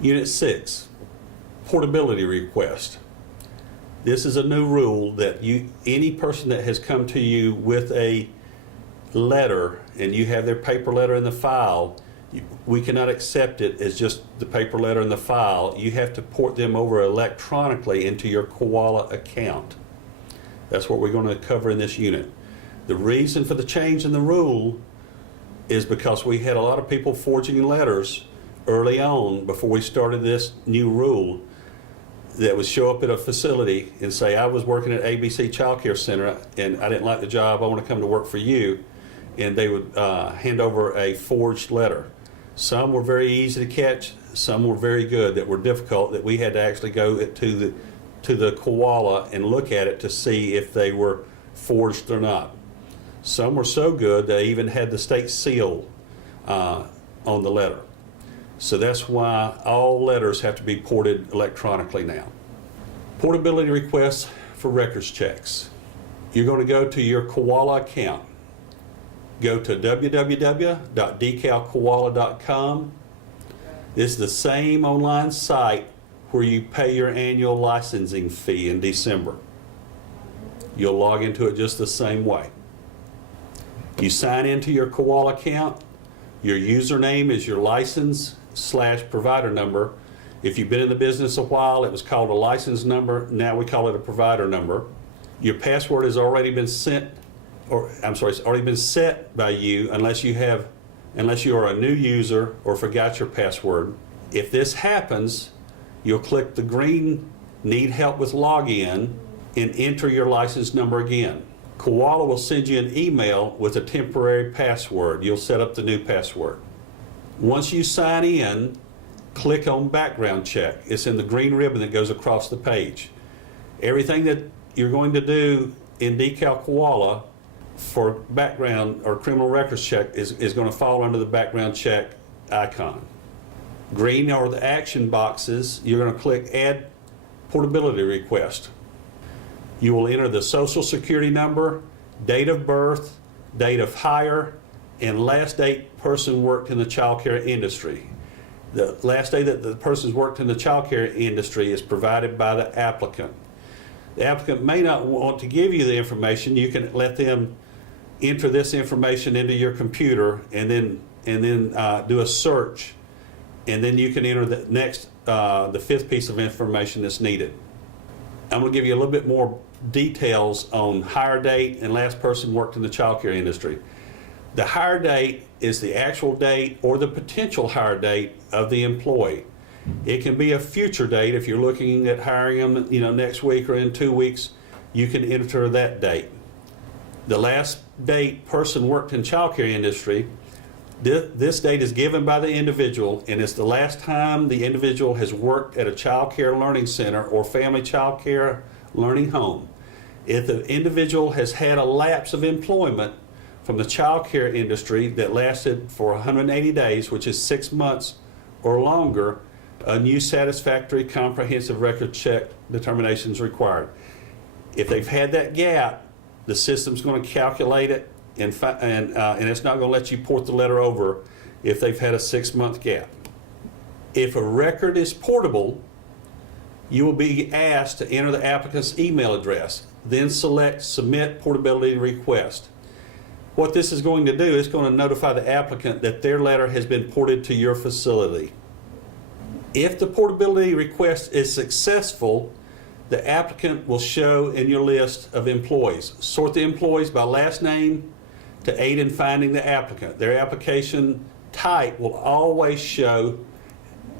Unit 6, portability request. This is a new rule that any person that has come to you with a letter and you have their paper letter in the file, we cannot accept it as just the paper letter in the file. You have to port them over electronically into your Koala account. That's what we're going to cover in this unit. The reason for the change in the rule is because we had a lot of people forging letters early on before we started this new rule that would show up at a facility and say, I was working at ABC Child Care Center and I didn't like the job, I want to come to work for you. And they would hand over a forged letter. Some were very easy to catch, some were very good that were difficult, that we had to actually go to the Koala and look at it to see if they were forged or not. Some were so good they even had the state seal on the letter. So that's why all letters have to be ported electronically now. Portability requests for records checks. You're going to go to your Koala account. Go to www.decalkoala.com. This is the same online site where you pay your annual licensing fee in December. You'll log into it just the same way. You sign into your Koala account. Your username is your license/provider number. If you've been in the business a while, it was called a license number. Now we call it a provider number. Your password has already been sent, it's already been set by you unless you are a new user or forgot your password. If this happens, you'll click the green Need Help with Login and enter your license number again. Koala will send you an email with a temporary password. You'll set up the new password. Once you sign in, click on background check. It's in the green ribbon that goes across the page. Everything that you're going to do in Decal Koala for background or criminal records check is going to fall under the background check icon. Green are the action boxes. You're going to click Add Portability Request. You will enter the social security number, date of birth, date of hire, and last date person worked in the child care industry. The last day that the person's worked in the child care industry is provided by the applicant. The applicant may not want to give you the information. You can let them enter this information into your computer and then do a search, and then you can enter the next, the fifth piece of information that's needed. I'm going to give you a little bit more details on hire date and last person worked in the child care industry. The hire date is the actual date or the potential hire date of the employee. It can be a future date. If you're looking at hiring them, next week or in 2 weeks, you can enter that date. The last date person worked in child care industry, this date is given by the individual, and it's the last time the individual has worked at a child care learning center or family child care learning home. If the individual has had a lapse of employment from the child care industry that lasted for 180 days, which is 6 months or longer, a new satisfactory comprehensive record check determination is required. If they've had that gap, the system's going to calculate it, and it's not going to let you port the letter over if they've had a 6-month gap. If a record is portable, you will be asked to enter the applicant's email address, then select Submit Portability Request. What this is going to do is going to notify the applicant that their letter has been ported to your facility. If the portability request is successful, the applicant will show in your list of employees. Sort the employees by last name to aid in finding the applicant. Their application type will always show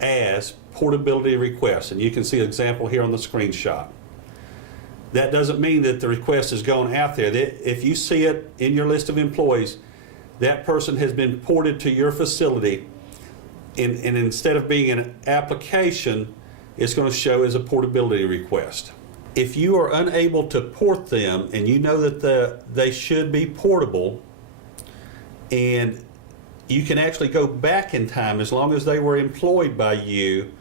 as portability request, and you can see an example here on the screenshot. That doesn't mean that the request has gone out there. If you see it in your list of employees, that person has been ported to your facility, and instead of being an application, it's going to show as a portability request. If you are unable to port them and you know that they should be portable, and you can actually go back in time as long as they were employed by you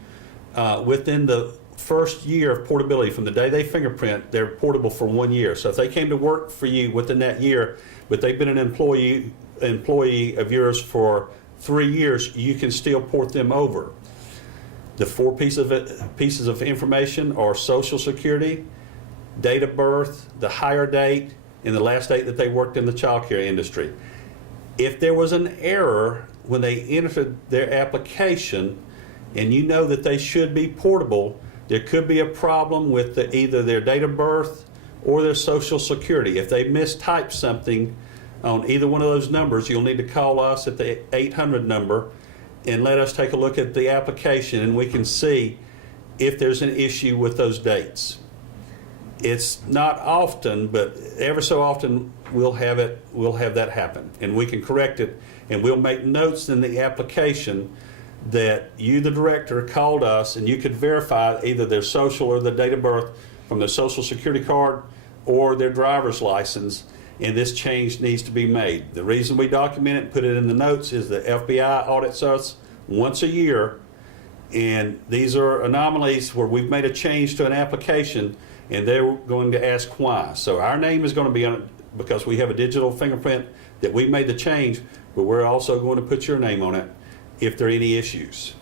within the first year of portability. From the day they fingerprint, they're portable for 1 year. So if they came to work for you within that year, but they've been an employee of yours for 3 years, you can still port them over. The four pieces of information are Social Security, date of birth, the hire date, and the last date that they worked in the child care industry. If there was an error when they entered their application, and you know that they should be portable, there could be a problem with either their date of birth or their Social Security. If they mistype something on either one of those numbers, you'll need to call us at the 800 number and let us take a look at the application, and we can see if there's an issue with those dates. It's not often, but ever so often we'll have that happen, and we can correct it, and we'll make notes in the application that you, the director, called us, and you could verify either their social or the date of birth from their Social Security card or their driver's license, and this change needs to be made. The reason we document it and put it in the notes is the FBI audits us once a year, and these are anomalies where we've made a change to an application and they're going to ask why. So our name is going to be on it because we have a digital fingerprint that we made the change, but we're also going to put your name on it if there are any issues.